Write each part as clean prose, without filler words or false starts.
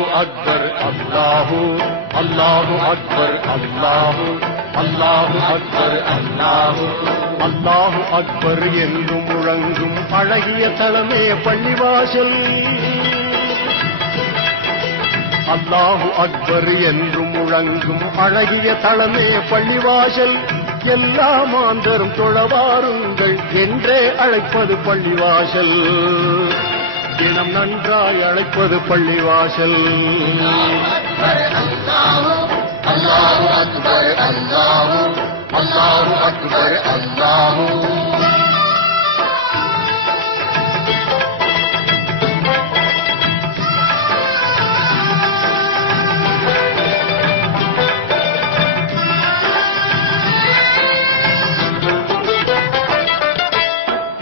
அல்லாஹு அக்பர் அல்லாஹு அல்லாஹு அக்பர் அல்லாஹு அல்லாஹு அக்பர் அல்லாஹு அல்லாஹு அக்பர் என்றும் முழங்கும் அழகிய தலமே பள்ளிவாசல். அல்லாஹு அக்பர் என்றும் முழங்கும் அழகிய தலமே பள்ளிவாசல். எல்லா மாந்தரும் தொழவாருங்கள் என்றே அழைப்பது பள்ளிவாசல். தினம் நன்றாய் அழைப்பது பள்ளிவாசல். அல்லாஹு அக்பர் அல்லாஹு அல்லாஹு அக்பர் அல்லாஹு.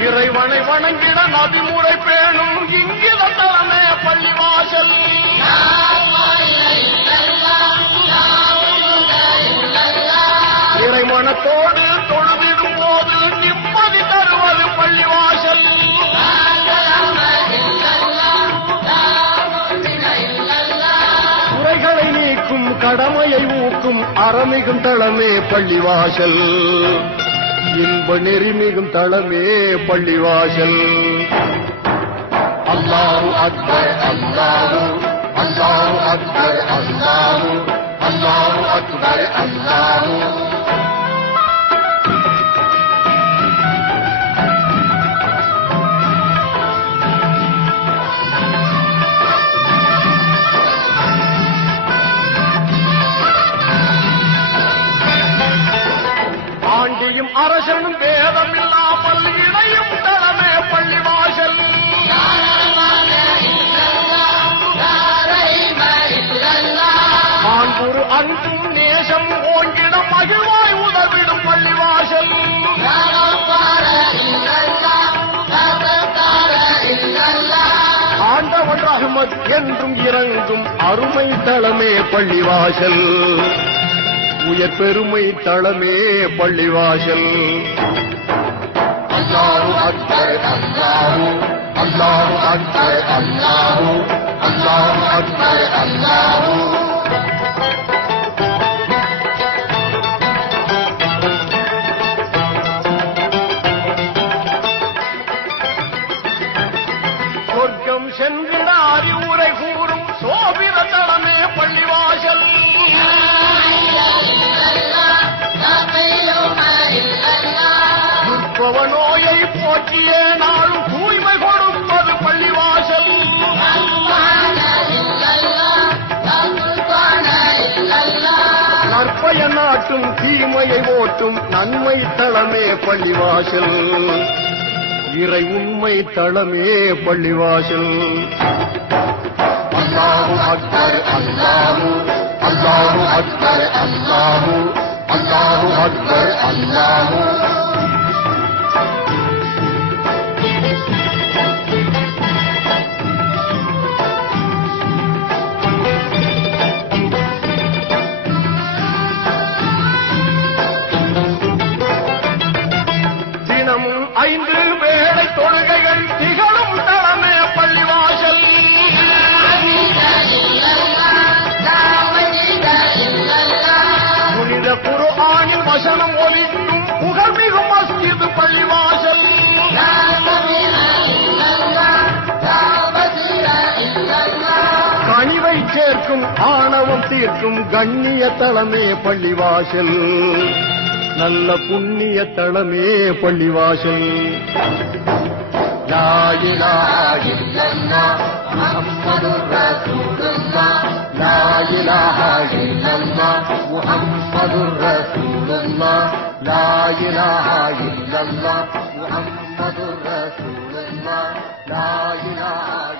இறைவனை வணங்கிட நபிமுறை பேணும் இங்கித தலமே பள்ளிவாசல். இறைமனத்தோடு தொழுதிடும் போது நிம்மதி தருவது பள்ளிவாசல். குறைகளை நீக்கும் கடமையை ஊக்கும் அறமிகும் தளமே பள்ளிவாசல். இன்ப நெறிமிகும் தளமே பள்ளிவாசல். அல்லாஹு அக்பர் அல்லாஹு அல்லாஹு அக்பர் அல்லாஹு அல்லாஹு அக்பர் அல்லாஹு. ஆண்டியும் அரசனும் வேதம் இல்லாமல் இணையும் தளமே பள்ளிவாசல். ஆண்புரு அன்பும் நேசம் ஓங்கிட மகிழ்வாய் உதவிடும் பள்ளிவாசல். ஆண்டவன் ரஹ்மத் என்றும் இறங்கும் அருமை தளமே பள்ளிவாசல். உயர் பெருமை தளமே பள்ளிவாசல். அல்லாஹு அக்பர் அல்லாஹு அல்லாஹு அக்பர் அல்லாஹு அல்லாஹு அக்பர் அல்லாஹு. சொர்க்கம் சென்றிட அறிவுரை கூறும் சோபிர தளமே பள்ளிவாசல். நோயை போற்றிய நாளும் தூய்மை கொடுப்பது பள்ளிவாசல். நற்பய நாட்டும் தீமையை ஓட்டும் நன்மை தளமே பள்ளிவாசல். இறை உண்மை தளமே பள்ளிவாசல். அல்லாஹு அக்பர் அல்லாஹு அல்லாஹு அக்பர் அல்லாஹு அல்லாஹு அக்பர் அல்லாஹு. தினமும் 5 வேளை தொழுகைகள் திகழும் தளமே பள்ளிவாசல். புனித குர்ஆனின் வசனம் ஒலிக்கும் புகழ்மிகு மஸ்ஜித் பள்ளிவாசல். கனிவை சேர்க்கும் ஆணவம் தீர்க்கும் கண்ணிய தளமே பள்ளிவாசல். நல்ல புண்ணிய தளமே பள்ளிவாசல். லா இலாஹ இல்லல்லாஹ் முஹம்மதுர் ரசூலுல்லாஹ் லா இலாஹ இல்லல்லாஹ் முஹம்மதுர் ரசூலுல்லாஹ் லா இலாஹ இல்லல்லாஹ் முஹம்மதுர் ரசூலுல்லாஹ் லா இலாஹ